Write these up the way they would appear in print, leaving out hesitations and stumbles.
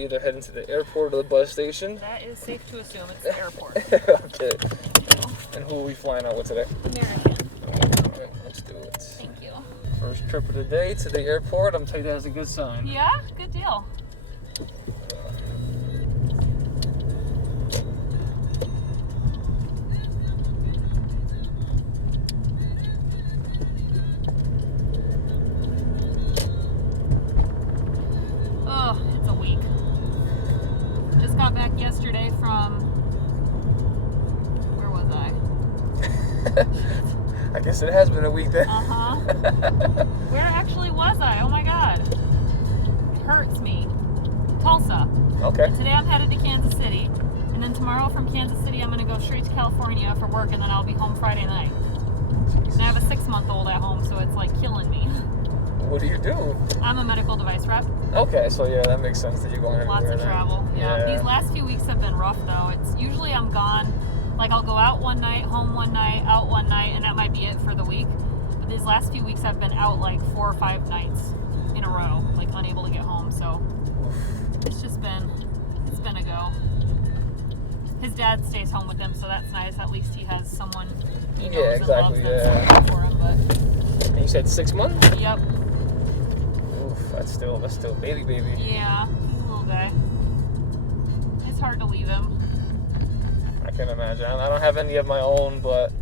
either heading to the airport or the bus station. That is safe to assume. It's the airport. Okay. And who are we flying out with today? American. Alright, let's do it. Thank you. First trip of the day to the airport. I'm telling you, that's a good sign. Yeah, good deal. Oh, it's a week. Just got back yesterday from, where was I? I guess it has been a week then. Uh-huh. Where actually was I? Oh my God. It hurts me. Tulsa. Okay. And today I'm headed to Kansas City. And then tomorrow from Kansas City, I'm going to go straight to California for work, and then I'll be home Friday night. And I have a 6-month-old at home, so it's like killing me. What do you do? I'm a medical device rep. Okay, so yeah, that makes sense that you're going everywhere. Lots of now. travel. Yeah. These last few weeks have been rough, though. It's usually I'm gone. Like, I'll go out one night, home one night, out one night, and that might be it for the week. But these last few weeks I've been out like 4 or 5 nights in a row, like unable to get home. So it's been a go. His dad stays home with him, so that's nice. At least he has someone he knows and loves that's for him. But and you said 6 months? yep. Oof, that's still baby. Yeah, he's a little guy. It's hard to leave him. I can imagine. I don't have any of my own, but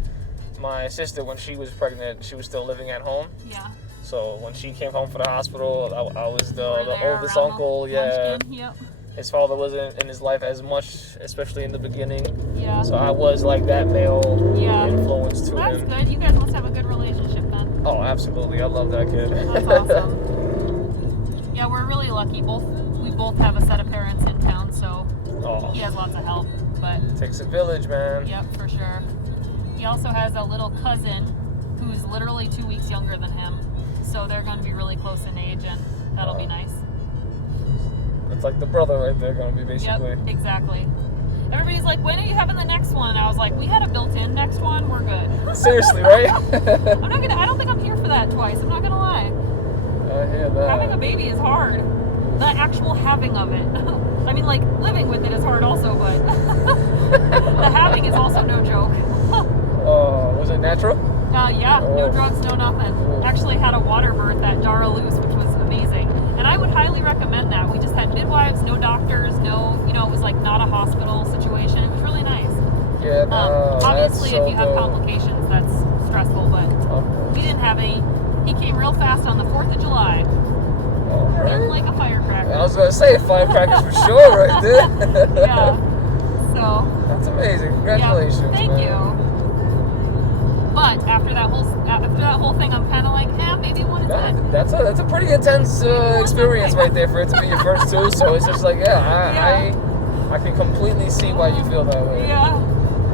my sister, when she was pregnant, she was still living at home. Yeah. So when she came home from the hospital, I was the We're there oldest around uncle. the Yeah. munchkin. Yep. His father wasn't in his life as much, especially in the beginning. Yeah. So I was like that male influence to That's him. good. You guys must have a good relationship then. Oh, absolutely. I love that kid. That's awesome. Yeah, we're really lucky. We both have a set of parents in town, so Oh, he has lots of help. But takes a village, man. yep, for sure. He also has a little cousin who's literally 2 weeks younger than him, so they're going to be really close in age, and that'll be nice. It's like the brother right there, gonna be basically. Yep, exactly. Everybody's like, when are you having the next one? I was like, we had a built-in next one. We're good. Seriously, right? I don't think I'm here for that twice. I'm not gonna lie. I hear that. Having a baby is hard. The actual having of it. I mean, like, living with it is hard also, but the having is also no joke. Oh, was it natural? Yeah, no drugs, no nothing. Actually had a water birth at Dara Luz, which was amazing. And I would highly recommend that. We just had midwives, no doctors, it was like not a hospital situation. It was really nice. Yeah, no, obviously, that's so if you have dope. complications, that's stressful, but we didn't have any. He came real fast on the 4th of July. All right. Like a firecracker. I was gonna say firecrackers for sure, right there. Yeah. So. That's amazing. Congratulations. Yeah, thank man. you. But after that whole thing, I'm kind of like, maybe one is good. That's a pretty intense experience right there for it to be your first two. So it's just like, I can completely see why you feel that way. Yeah.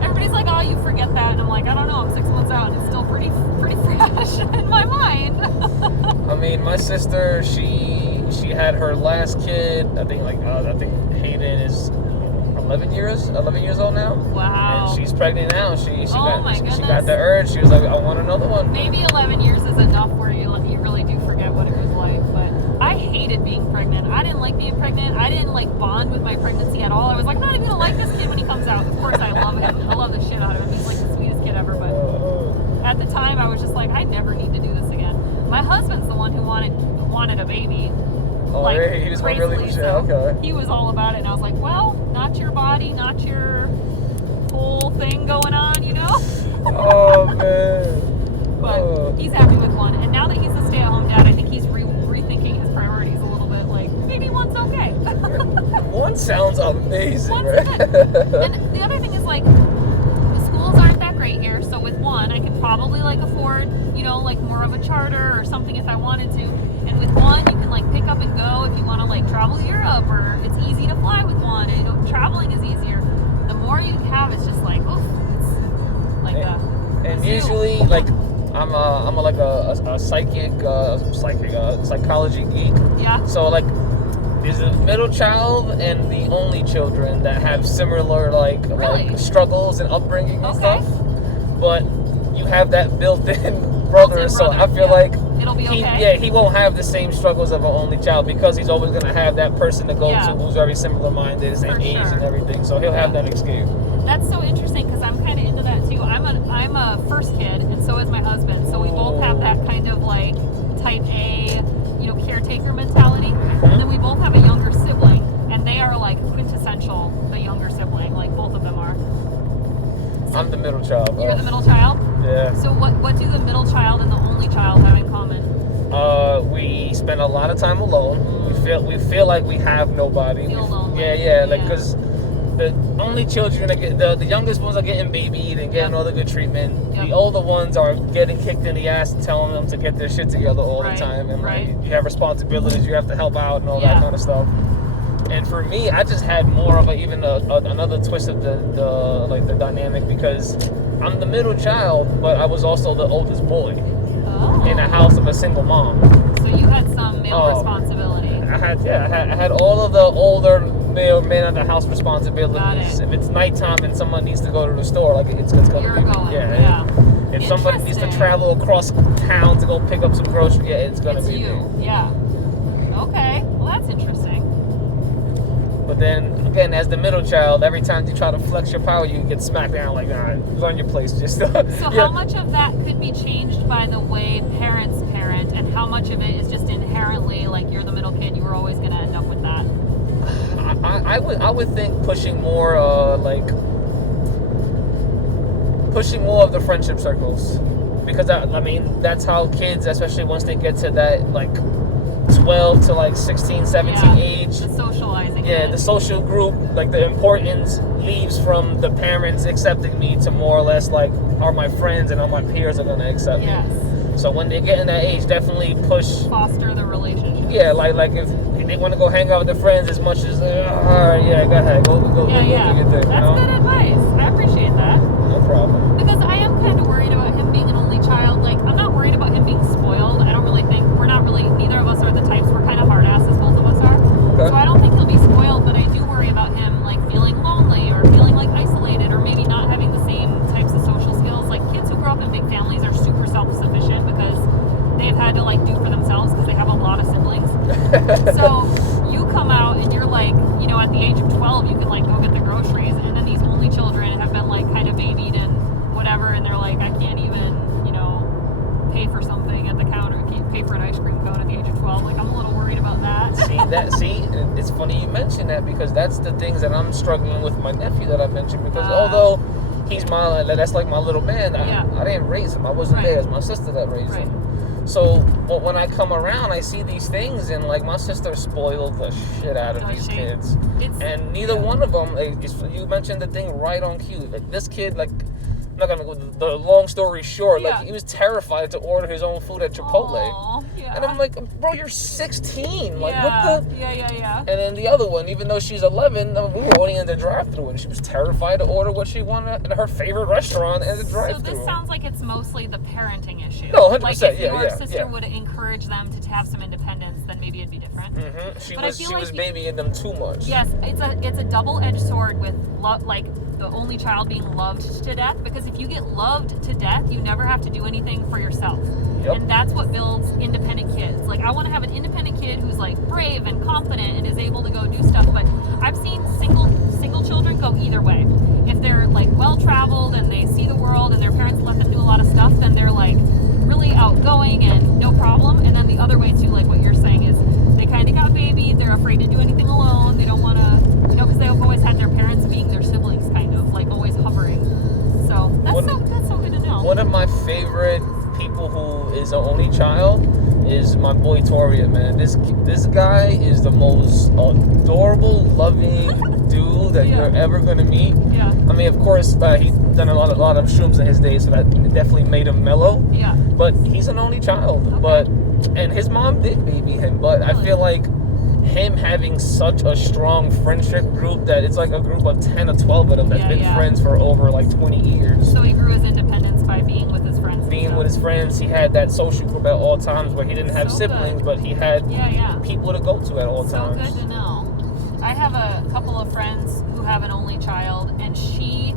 Everybody's like, oh, you forget that, and I'm like, I don't know. I'm 6 months out, and it's still pretty fresh in my mind. I mean, my sister, she had her last kid. I think Hayden is 11 years old now. Wow. And she's pregnant now. She goodness. got the urge. She was like, I want another one. Maybe 11 years is enough where you really do forget what it was like. But I hated being pregnant. I didn't like being pregnant. I didn't like bond with my pregnancy at all. I was like, I'm not even gonna like this kid when he comes out. Of course, I love him. I love the shit out of him. He's like the sweetest kid ever. But at the time, I was just like, I never need to do this again. My husband's the one who wanted a baby. Oh, like, yeah, he just went really crazily, legit. so Okay. he was all about it, and I was like, well, not your body, not your whole thing going on, Oh man. But he's happy with one, and now that he's a stay-at-home dad, I think he's rethinking his priorities a little bit. Like, maybe one's okay. One sounds amazing, One's right? good. And the other thing is, like, the schools aren't that great here, so with one, I could probably like afford, like more of a charter or something if I wanted to. And with one, you can like pick up and go if you want to like travel Europe, or it's easy to fly with one, and traveling is easier. The more you have, it's just like, oof, it's like and usually, like, I'm like a psychology geek. Yeah. So like, there's a middle child and the only children that have similar like struggles and upbringing and stuff. But you have that built in brother, Built-in so I brother, feel yeah. like It'll be he, okay. he won't have the same struggles of an only child because he's always gonna have that person to go Yeah. to who's very similar minded, same For age sure. and everything. So he'll have that escape. That's so interesting because I'm kind of into that too. I'm a first kid, and so is my husband. So we both have that kind of like type A, caretaker mentality. And then we both have a younger sibling, and they are like quintessential the younger sibling. Like both of them are. I'm the middle child. Bro. You're the middle child. Yeah. So what do the middle child and the only child have in common? We spend a lot of time alone. We feel like we have nobody. Feel lonely. Yeah, like because the only children are the youngest ones are getting babied and getting all the good treatment. Yep. The older ones are getting kicked in the ass and telling them to get their shit together all Right, the time, and right. like, you have responsibilities, you have to help out and all Yeah. that kind of stuff. And for me, I just had more of another twist of the dynamic because I'm the middle child, but I was also the oldest boy in a house of a single mom. So you had some male responsibility. I had all of the older male men of the house responsibilities. Got it. If it's nighttime and someone needs to go to the store, like it's gonna You're be me. going. Yeah. If somebody needs to Interesting. travel across town to go pick up some groceries, it's gonna It's be you. me. Yeah. Okay. Well, that's interesting. But then again, as the middle child, every time you try to flex your power, you get smacked down like, nah, learn your place. Just So how much of that could be changed by the way parents parent, and how much of it is just inherently like you're the middle kid, you were always going to end up with that? I would think pushing more pushing more of the friendship circles, because I mean that's how kids, especially once they get to that like 12 to like 16, 17 age, The socializing. yeah, bit. the social group, like the importance leaves from the parents accepting me to more or less like, are my friends and are my peers are gonna accept me. Yes. So when they get in that age, definitely push. Foster the relationship. Yeah, like if they want to go hang out with their friends as much as, all right, yeah, go ahead, go do your thing. That's good advice. I appreciate that. No problem. Because I am kind of worried about him being an only child. Like, I'm not worried about him being spoiled. I don't really think, neither of us are the types, we're kind of hard asses, both of us are. Okay. So I don't think he'll be spoiled, but I do worry about him, like, feeling lonely or feeling, like, isolated or maybe not having the same types of social skills. Like, kids who grow up in big families are super self-sufficient because they've had to, like, do for themselves because they have a lot of siblings. So you come out and you're like, at the age of 12, you can like go get the groceries, and then these only children have been like kind of babied and whatever, and they're like, I can't even, pay for something at the counter, can't pay for an ice cream cone at the age of 12. Like, I'm a little worried about that. See, it's funny you mention that because that's the things that I'm struggling with my nephew that I mentioned, because although he's that's like my little man, I didn't raise him. I wasn't there. It's my sister that raised him. So when I come around, I see these things, and like my sister spoiled the shit out of these kids, and neither one of them. You mentioned the thing right on cue. Like this kid, like I'm not gonna go the long story short. Like he was terrified to order his own food at Chipotle, Aww, yeah. and I'm like, bro, you're 16. Like yeah. what the? Yeah. And then the other one, even though she's 11, we were waiting in the drive-thru, and she was terrified to order what she wanted at her favorite restaurant at the drive-thru. So this sounds like it's mostly the parenting issue. No, 100%. Like if your sister would encourage them to have some independence, then maybe it'd be different. Mm-hmm. She But was babying them too much. Yes, it's a double-edged sword with like the only child being loved to death, because if you get loved to death, you never have to do anything for yourself. Yep. And that's what builds independent kids. Like, I want to have an independent kid who's like brave and confident and is able to go do stuff, but I've seen single children go either way. If they're like well-traveled and they see the world and their parents let them do a lot of stuff, then they're like really outgoing and no problem. And then the other way too, like what you're saying, is they kind of got babied, they're afraid to do anything alone, they don't want to, because they've always had their parents being their siblings, kind of like always hovering. So that's so good to know. One of my favorite people who is an only child is my boy Toria, man. This guy is the most adorable, loving dude that you're ever gonna meet. Yeah. I mean, of course, he's done a lot of shrooms in his day, so that definitely made him mellow. Yeah. But he's an only child. Okay. And his mom did baby him. But I feel like him having such a strong friendship group that it's like a group of 10 or 12 of them that's been friends for over like 20 years. So he grew his independence by being with his friends. Being with his friends, he had that social group at all times where he didn't have siblings, but he had people to go to at all times. So good to know. I have a couple of friends who have an only child, and she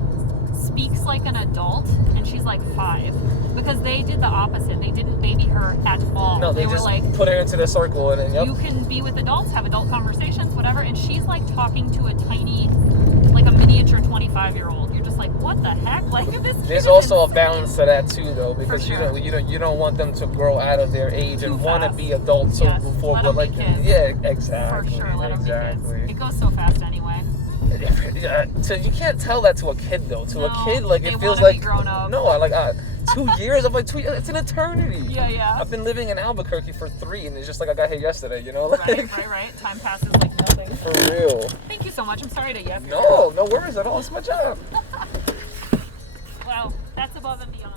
speaks like an adult, and she's like 5. Because they did the opposite. They didn't baby her at all. No, they were just like, put her into the circle and then, yep. You can be with adults, have adult conversations, whatever. And she's like talking to a tiny, like a miniature 25-year-old. You're just like, what the heck? Like this. There's also a balance to that too, though, because sure. you don't want them to grow out of their age Too and want to fast. be adults. So Yes, before, let but 'em be like, kids. yeah, exactly, For sure, let 'em be exactly. kids. It goes so fast anyway. So you can't tell that to a kid, though. To No, a kid, like they it feels wanna be like grown up. no, I like 2 years. I'm like 2 years. It's an eternity. Yeah. I've been living in Albuquerque for 3, and it's just like I got here yesterday. You know, like, Right. Time passes like nothing. For real. Thank you so much. I'm sorry to yap. No worries at all. It's my job. Wow, that's above and beyond.